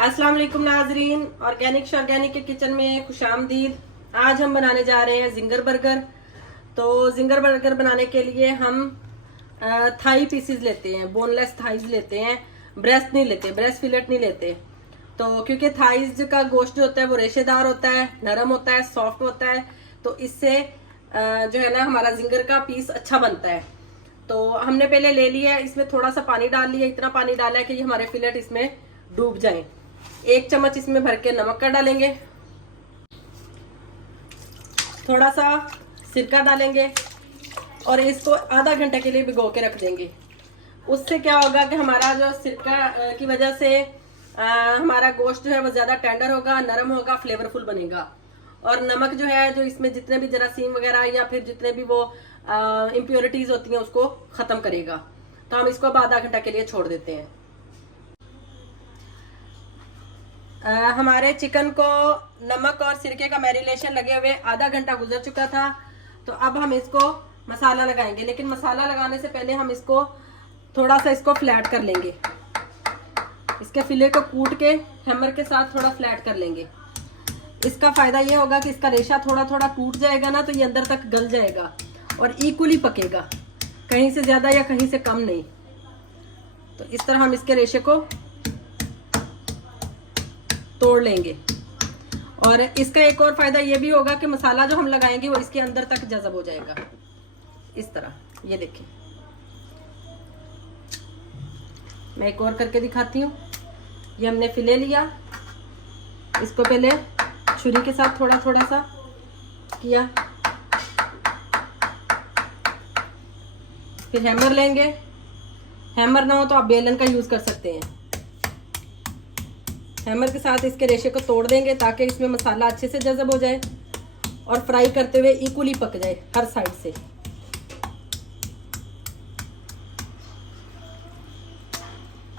अस्सलाम वालेकुम नाजरीन, ऑर्गेनिक के किचन में खुशामदीद। आज हम बनाने जा रहे हैं जिंगर बर्गर। तो जिंगर बर्गर बनाने के लिए हम थाई पीसीज लेते हैं, बोनलेस थाइज लेते हैं, ब्रेस्ट नहीं लेते, ब्रेस्ट फिलेट नहीं लेते। तो क्योंकि थाइज का गोश्त जो होता है वो रेशेदार होता है, नरम होता है, सॉफ्ट होता है, तो इससे जो है ना हमारा जिंगर का पीस अच्छा बनता है। तो हमने पहले ले लिया है, इसमें थोड़ा सा पानी डाल लिया, इतना पानी डाला है कि ये हमारे फिलेट इसमें डूब जाए। 1 चम्मच इसमें भर के नमक का डालेंगे, थोड़ा सा सिरका डालेंगे और इसको आधा घंटा के लिए भिगो के रख देंगे। उससे क्या होगा कि हमारा जो सिरका की वजह से हमारा गोश्त जो है वो ज्यादा टेंडर होगा, नरम होगा, फ्लेवरफुल बनेगा। और नमक जो है, जो इसमें जितने भी जरासीम वगैरह या फिर जितने भी वो इम्प्योरिटीज होती हैं उसको खत्म करेगा। तो हम इसको अब आधा घंटा के लिए छोड़ देते हैं। हमारे चिकन को नमक और सिरके का मैरिनेशन लगे हुए आधा घंटा गुजर चुका था। तो अब हम इसको मसाला लगाएंगे, लेकिन मसाला लगाने से पहले हम इसको थोड़ा सा इसको फ्लैट कर लेंगे। इसके फिले को कूट के हैमर के साथ थोड़ा फ्लैट कर लेंगे। इसका फायदा ये होगा कि इसका रेशा थोड़ा थोड़ा टूट जाएगा ना, तो ये अंदर तक गल जाएगा और इक्वली पकेगा, कहीं से ज्यादा या कहीं से कम नहीं। तो इस तरह हम इसके रेशे को तोड़ लेंगे। और इसका एक और फायदा ये भी होगा कि मसाला जो हम लगाएंगे वो इसके अंदर तक जज़ब हो जाएगा। इस तरह ये देखें, मैं एक और करके दिखाती हूँ। ये हमने फिले लिया, इसको पहले छुरी के साथ थोड़ा थोड़ा सा किया, फिर हैमर लेंगे। हैमर ना हो तो आप बेलन का यूज कर सकते हैं। हैमर के साथ इसके रेशे को तोड़ देंगे ताकि इसमें मसाला अच्छे से जज़ब हो जाए और फ्राई करते हुए इक्वली पक जाए हर साइड से।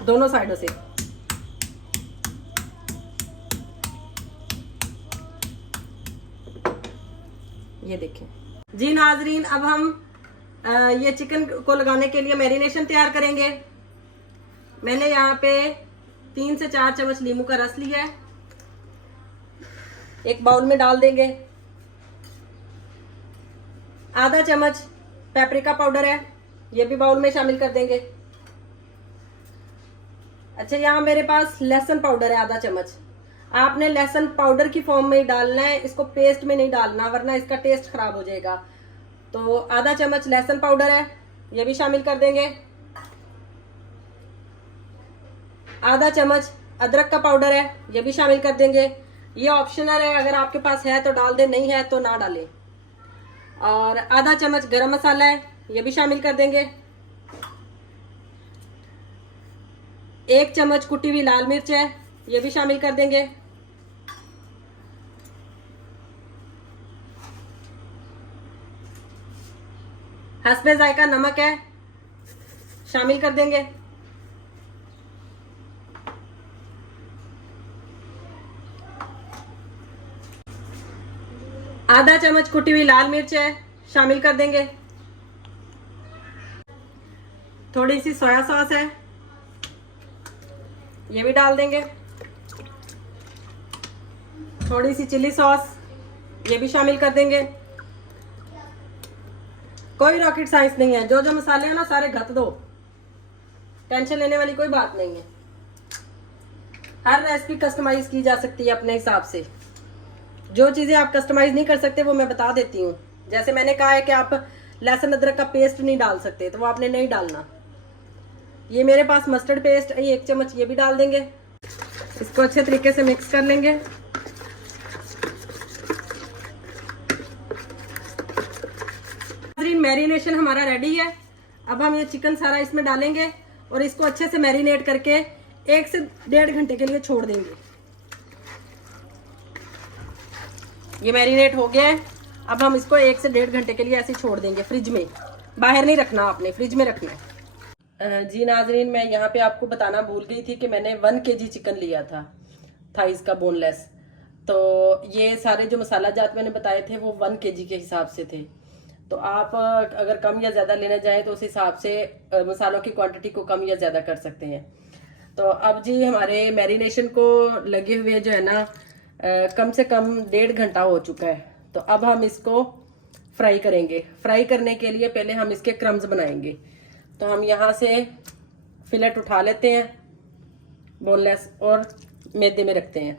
दोनों साइडों से। ये देखें जी नाजरीन, अब हम ये चिकन को लगाने के लिए मैरिनेशन तैयार करेंगे। मैंने यहाँ पे 3 से 4 चम्मच नींबू का रस लिया है, एक बाउल में डाल देंगे। आधा चम्मच पेपरिका पाउडर है, ये भी बाउल में शामिल कर देंगे। अच्छा, यहाँ मेरे पास लहसुन पाउडर है आधा चम्मच। आपने लहसुन पाउडर की फॉर्म में ही डालना है, इसको पेस्ट में नहीं डालना, वरना इसका टेस्ट खराब हो जाएगा। तो आधा चम्मच लहसुन पाउडर है, ये भी शामिल कर देंगे। आधा चम्मच अदरक का पाउडर है, ये भी शामिल कर देंगे। ये ऑप्शनल है, अगर आपके पास है तो डाल दे, नहीं है तो ना डालें। और आधा चम्मच गरम मसाला है, ये भी शामिल कर देंगे। 1 चम्मच कुटी हुई लाल मिर्च है, ये भी शामिल कर देंगे। हस्बे जायका नमक है, शामिल कर देंगे। आधा चम्मच कुटी हुई लाल मिर्च है, शामिल कर देंगे। थोड़ी सी सोया सॉस है, ये भी डाल देंगे। थोड़ी सी चिली सॉस, ये भी शामिल कर देंगे। कोई रॉकेट साइंस नहीं है, जो जो मसाले हैं ना सारे घट दो, टेंशन लेने वाली कोई बात नहीं है। हर रेसिपी कस्टमाइज की जा सकती है अपने हिसाब से। जो चीजें आप कस्टमाइज नहीं कर सकते वो मैं बता देती हूँ। जैसे मैंने कहा है कि आप लहसुन अदरक का पेस्ट नहीं डाल सकते, तो वो आपने नहीं डालना। ये मेरे पास मस्टर्ड पेस्ट है, 1 चम्मच, ये भी डाल देंगे। इसको अच्छे तरीके से मिक्स कर लेंगे। मैरिनेशन हमारा रेडी है। अब हम ये चिकन सारा इसमें डालेंगे और इसको अच्छे से मैरिनेट करके 1 से 1.5 घंटे के लिए छोड़ देंगे। ये मैरिनेट हो गया है। अब हम इसको 1 से 1.5 घंटे के लिए ऐसे छोड़ देंगे फ्रिज में। बाहर नहीं रखना, आपने फ्रिज में रखना है। जी नाजरीन, मैं यहाँ पे आपको बताना भूल गई थी कि मैंने 1 kg चिकन लिया था, थाइस का बोनलेस। तो ये सारे जो मसाला जात मैंने बताए थे वो 1 kg के हिसाब से थे। तो आप अगर कम या ज़्यादा लेना चाहें तो उस हिसाब से मसालों की क्वांटिटी को कम या ज़्यादा कर सकते हैं। तो अब जी हमारे मैरिनेशन को लगे हुए जो है ना कम से कम 1.5 घंटा हो चुका है। तो अब हम इसको फ्राई करेंगे। फ्राई करने के लिए पहले हम इसके क्रम्स बनाएंगे। तो हम यहाँ से फिलेट उठा लेते हैं बोनलेस और मैदे में रखते हैं।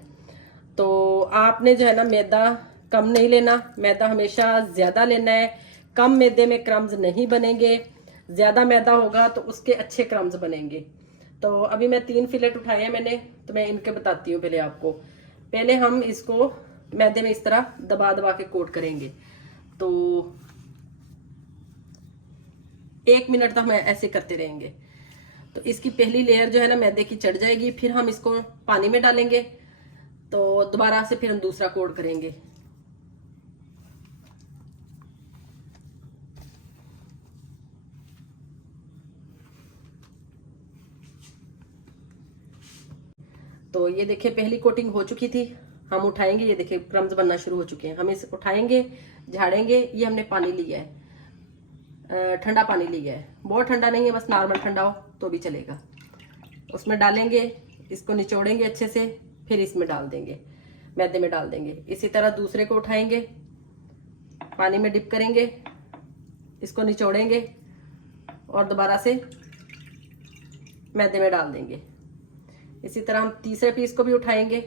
तो आपने जो है ना मैदा कम नहीं लेना, मैदा हमेशा ज़्यादा लेना है। कम मैदे में क्रम्स नहीं बनेंगे, ज़्यादा मैदा होगा तो उसके अच्छे क्रम्स बनेंगे। तो अभी मैं 3 फिलेट उठाए हैं मैंने, तो मैं इनके बताती हूँ पहले आपको। पहले हम इसको मैदे में इस तरह दबा दबा के कोट करेंगे। तो 1 मिनट तक हम ऐसे करते रहेंगे। तो इसकी पहली लेयर जो है ना मैदे की चढ़ जाएगी। फिर हम इसको पानी में डालेंगे, तो दोबारा से फिर हम दूसरा कोट करेंगे। तो ये देखिए पहली कोटिंग हो चुकी थी। हम उठाएंगे, ये देखिए क्रम्स बनना शुरू हो चुके हैं। हम इसे उठाएंगे, झाड़ेंगे। ये हमने पानी लिया है, ठंडा पानी लिया है, बहुत ठंडा नहीं है, बस नॉर्मल ठंडा हो तो भी चलेगा। उसमें डालेंगे, इसको निचोड़ेंगे अच्छे से, फिर इसमें डाल देंगे, मैदे में डाल देंगे। इसी तरह दूसरे को उठाएंगे, पानी में डिप करेंगे, इसको निचोड़ेंगे और दोबारा से मैदे में डाल देंगे। इसी तरह हम तीसरे पीस को भी उठाएंगे,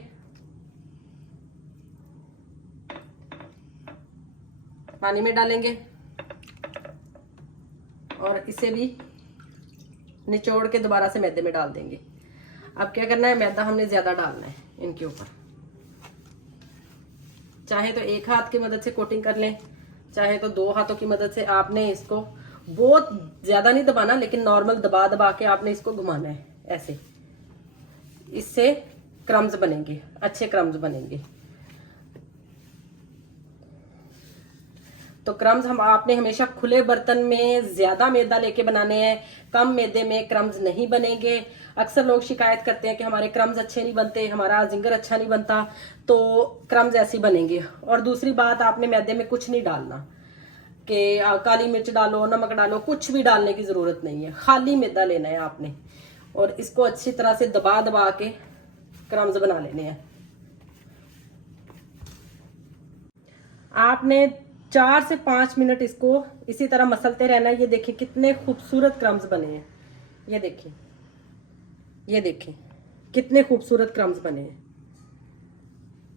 पानी में डालेंगे और इसे भी निचोड़ के दोबारा से मैदे में डाल देंगे। अब क्या करना है, मैदा हमने ज्यादा डालना है इनके ऊपर। चाहे तो एक हाथ की मदद से कोटिंग कर लें, चाहे तो 2 हाथों की मदद से। आपने इसको बहुत ज्यादा नहीं दबाना, लेकिन नॉर्मल दबा दबा के आपने इसको घुमाना है ऐसे। इससे क्रम्स बनेंगे, अच्छे क्रम्स बनेंगे। तो क्रम्स हम आपने हमेशा खुले बर्तन में ज्यादा मैदा लेके बनाने हैं, कम मैदे में क्रम्स नहीं बनेंगे। अक्सर लोग शिकायत करते हैं कि हमारे क्रम्स अच्छे नहीं बनते, हमारा जिंगर अच्छा नहीं बनता। तो क्रम्स ऐसे बनेंगे। और दूसरी बात, आपने मैदे में कुछ नहीं डालना कि काली मिर्च डालो, नमक डालो, कुछ भी डालने की जरूरत नहीं है। खाली मैदा लेना है आपने और इसको अच्छी तरह से दबा दबा के क्रम्स बना लेने हैं। आपने 4 से 5 मिनट इसको इसी तरह मसलते रहना। ये देखिए कितने खूबसूरत क्रम्स बने हैं। ये देखिए, ये देखिए कितने खूबसूरत क्रम्स बने हैं।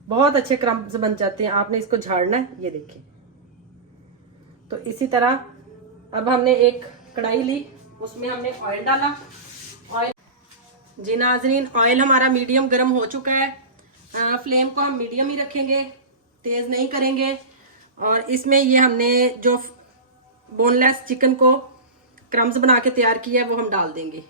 बहुत अच्छे क्रम्स बन जाते हैं। आपने इसको झाड़ना है, ये देखिए। तो इसी तरह अब हमने एक कढ़ाई ली, उसमें हमने ऑयल डाला। ऑयल जी नाजरीन, ऑयल हमारा मीडियम गर्म हो चुका है। फ्लेम को हम मीडियम ही रखेंगे, तेज नहीं करेंगे। और इसमें ये हमने जो बोनलेस चिकन को क्रम्स बना के तैयार किया है वो हम डाल देंगे।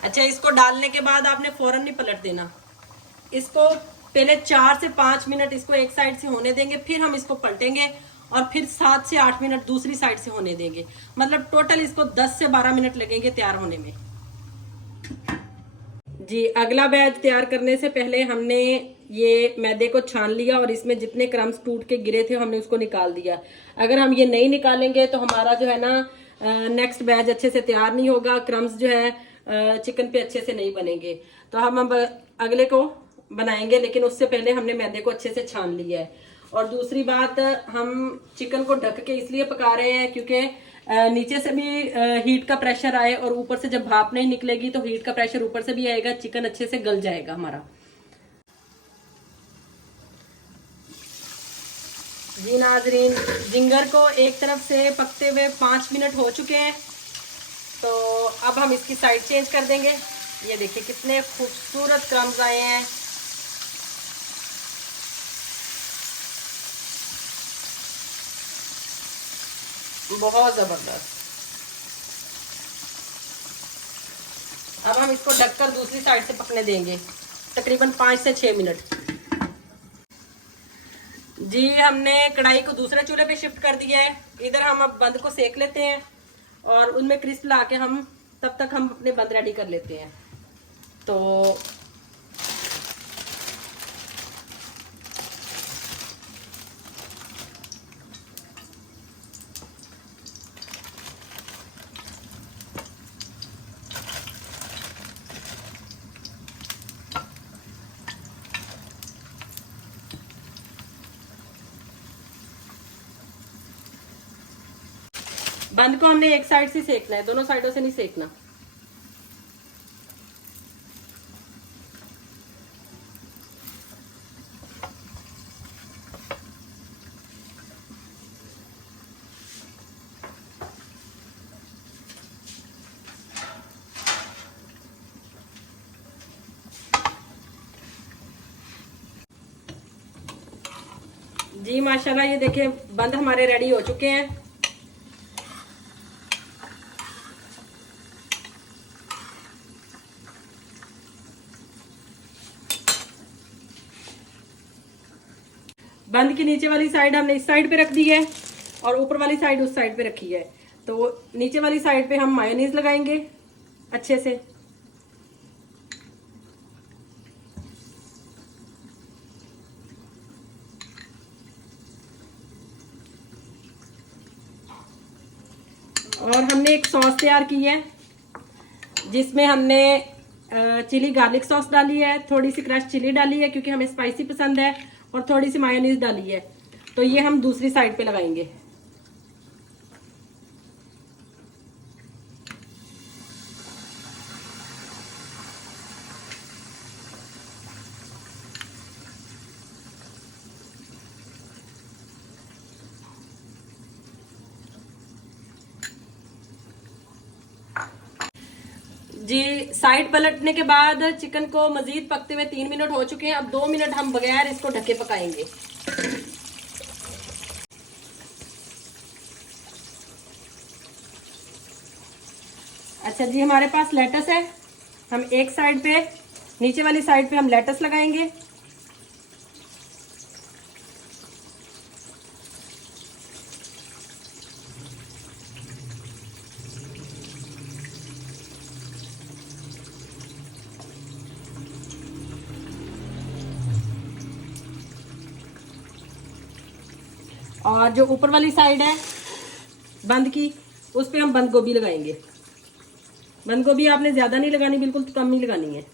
अच्छा, इसको डालने के बाद आपने फौरन नहीं पलट देना। इसको पहले 4 से 5 मिनट इसको एक साइड से होने देंगे, फिर हम इसको पलटेंगे और फिर 7 से 8 मिनट दूसरी साइड से होने देंगे। मतलब टोटल इसको 10 से 12 मिनट लगेंगे तैयार होने में। जी, अगला बैच तैयार करने से पहले हमने ये मैदे को छान लिया और इसमें जितने क्रम्स टूट के गिरे थे हमने उसको निकाल दिया। अगर हम ये नहीं निकालेंगे तो हमारा जो है ना नेक्स्ट बैच अच्छे से तैयार नहीं होगा। क्रम्स जो है चिकन पे अच्छे से नहीं बनेंगे। तो हम अब अगले को बनाएंगे, लेकिन उससे पहले हमने मैदे को अच्छे से छान लिया है। और दूसरी बात, हम चिकन को ढक के इसलिए पका रहे हैं क्योंकि नीचे से भी हीट का प्रेशर आए और ऊपर से जब भाप नहीं निकलेगी तो हीट का प्रेशर ऊपर से भी आएगा, चिकन अच्छे से गल जाएगा हमारा। जी नाजरीन, जिंगर को एक तरफ से पकते हुए 5 मिनट हो चुके हैं। तो अब हम इसकी साइड चेंज कर देंगे। ये देखिए कितने खूबसूरत क्रम्स आए हैं। बहुत जबरदस्त। अब हम इसको ढककर दूसरी साइड से पकने देंगे तकरीबन 5 से 6 मिनट। जी, हमने कढ़ाई को दूसरे चूल्हे पे शिफ्ट कर दिया है। इधर हम अब बंद को सेक लेते हैं और उनमें क्रिस्प ला के हम तब तक हम अपने बंद रेडी कर लेते हैं। तो बंद को हमने एक साइड से सेकना है, दोनों साइडों से नहीं सेकना। जी माशाल्लाह, ये देखिए बंद हमारे रेडी हो चुके हैं। बंद की नीचे वाली साइड हमने इस साइड पे रख दी है और ऊपर वाली साइड उस साइड पे रखी है। तो नीचे वाली साइड पे हम मायोनीज लगाएंगे अच्छे से। और हमने एक सॉस तैयार की है जिसमें हमने चिली गार्लिक सॉस डाली है, थोड़ी सी क्रश चिली डाली है क्योंकि हमें स्पाइसी पसंद है, और थोड़ी सी मायोनीज डाली है। तो ये हम दूसरी साइड पे लगाएंगे। जी साइड पलटने के बाद चिकन को मजीद पकते हुए 3 मिनट हो चुके हैं। अब 2 मिनट हम बगैर इसको ढके पकाएंगे। अच्छा जी, हमारे पास लेटस है। हम एक साइड पे, नीचे वाली साइड पे हम लेटस लगाएंगे। और जो ऊपर वाली साइड है बंद की, उस पे हम बंद गोभी लगाएंगे। बंद गोभी आपने ज्यादा नहीं लगानी, बिल्कुल कम ही लगानी है।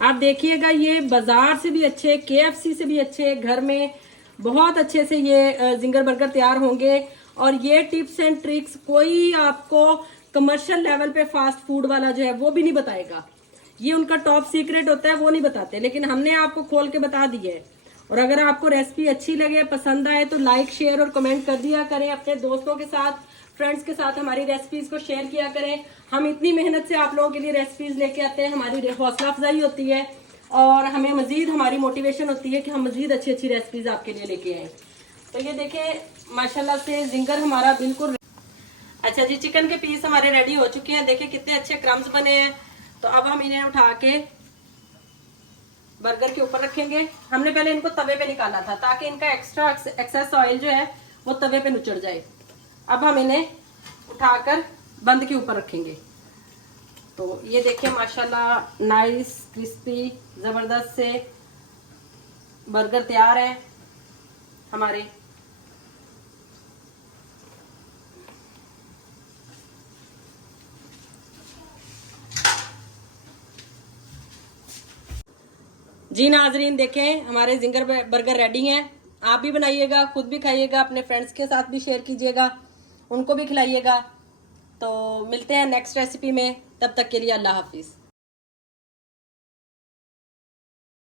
आप देखिएगा ये बाजार से भी अच्छे, KFC से भी अच्छे, घर में बहुत अच्छे से ये जिंगर बर्गर तैयार होंगे। और ये टिप्स एंड ट्रिक्स कोई आपको कमर्शियल लेवल पे फास्ट फूड वाला जो है वो भी नहीं बताएगा। ये उनका टॉप सीक्रेट होता है, वो नहीं बताते, लेकिन हमने आपको खोल के बता दिया है। और अगर आपको रेसिपी अच्छी लगे, पसंद आए, तो लाइक शेयर और कमेंट कर दिया करें। अपने दोस्तों के साथ, फ्रेंड्स के साथ हमारी रेसिपीज को शेयर किया करें। हम इतनी मेहनत से आप लोगों के लिए रेसिपीज लेके आते हैं, हमारी हौसला अफजाई होती है और हमें मजीद हमारी मोटिवेशन होती है कि हम मजीद अच्छी अच्छी रेसिपीज आपके लिए लेके आए। तो ये देखें माशाल्लाह से जिंगर हमारा बिल्कुल। अच्छा जी, चिकन के पीस हमारे रेडी हो चुके हैं। देखिए कितने अच्छे क्रम्स बने हैं। तो अब हम इन्हें उठा के बर्गर के ऊपर रखेंगे। हमने पहले इनको तवे पे निकाला था ताकि इनका एक्स्ट्रा एक्सेस ऑयल जो है वो तवे पे नुचड़ जाए। अब हम इन्हें उठाकर बंद के ऊपर रखेंगे। तो ये देखिए माशाल्लाह नाइस क्रिस्पी जबरदस्त से बर्गर तैयार है हमारे। जी नाजरीन, देखें हमारे जिंगर बर्गर रेडी हैं। आप भी बनाइएगा, खुद भी खाइएगा, अपने फ्रेंड्स के साथ भी शेयर कीजिएगा, उनको भी खिलाइएगा। तो मिलते हैं नेक्स्ट रेसिपी में, तब तक के लिए अल्लाह हाफिज।